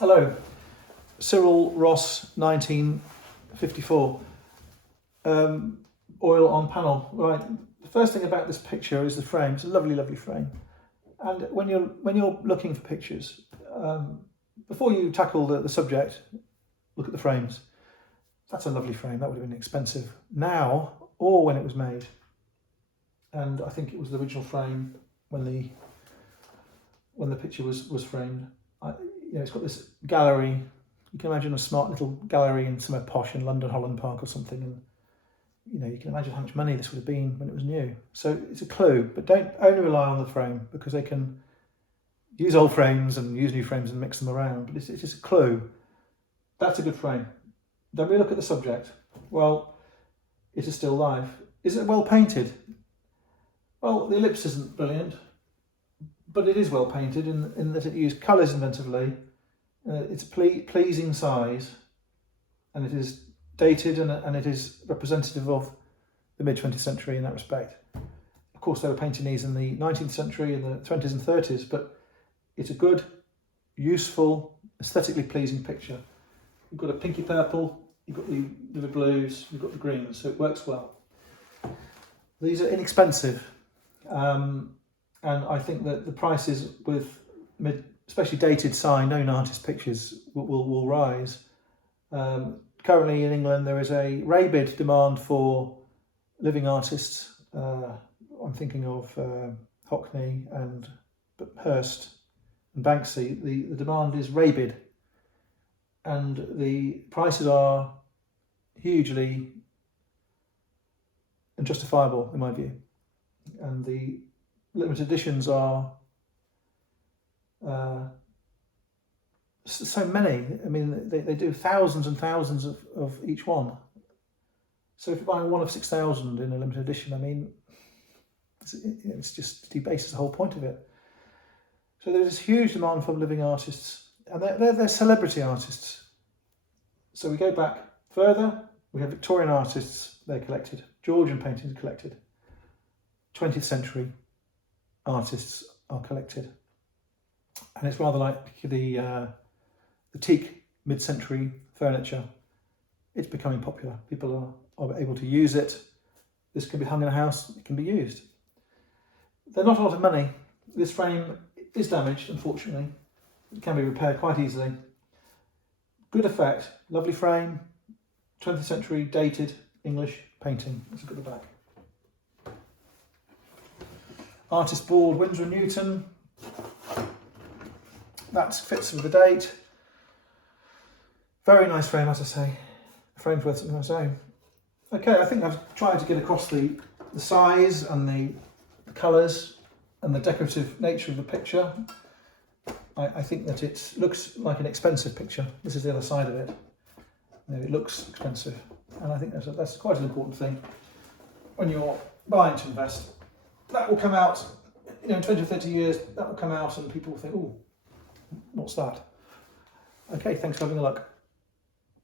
Hello, Cyril Ross 1954, oil on panel. Right, the first thing about this picture is the frame. It's a lovely, lovely frame. And when you're looking for pictures, before you tackle the subject, look at the frames. That's a lovely frame. That would have been expensive now or when it was made. And I think it was the original frame when the picture was framed. It's got this gallery. You can imagine a smart little gallery in somewhere posh in London, Holland Park or something, and you can imagine how much money this would have been when it was new. So it's a clue, but don't only rely on the frame, because they can use old frames and use new frames and mix them around. But it's just a clue. That's a good frame. Then we look at the subject. Well, it is still life. Is it well painted? Well, the ellipse isn't brilliant, but it is well painted in that it used colours inventively. It's a pleasing size, and it is dated, and it is representative of the mid-20th century in that respect. Of course, they were painting these in the 19th century, in the 20s and 30s, but it's a good, useful, aesthetically pleasing picture. You've got a pinky purple, you've got the blues, you've got the greens, so it works well. These are inexpensive. And I think that the prices with especially dated signed known artist pictures will rise. Currently in England there is a rabid demand for living artists. I'm thinking of Hockney and Hirst and Banksy. The demand is rabid, and the prices are hugely unjustifiable in my view. And the limited editions are so many. I mean, they do thousands and thousands of each one. So if you're buying one of 6,000 in a limited edition, I mean, it's just debases the whole point of it. So there's this huge demand for living artists, and they're celebrity artists. So we go back further. We have Victorian artists, they're collected. Georgian paintings are collected. 20th century artists are collected, and it's rather like the teak mid-century furniture. It's becoming popular. People are able to use it. This can be hung in a house. It can be used. They're not a lot of money. This frame is damaged, unfortunately. It can be repaired quite easily. Good effect, lovely frame, 20th century dated English painting. Let's look at the back. Artist board, Winsor & Newton. That fits with the date. Very nice frame, as I say. The frame's worth something on its own. Okay, I think I've tried to get across the size and the colours and the decorative nature of the picture. I think that it looks like an expensive picture. This is the other side of it. It looks expensive, and I think that's quite an important thing when you're buying to invest. That will come out, in 20 or 30 years, that will come out and people will think, oh, what's that? Okay, thanks for having a look.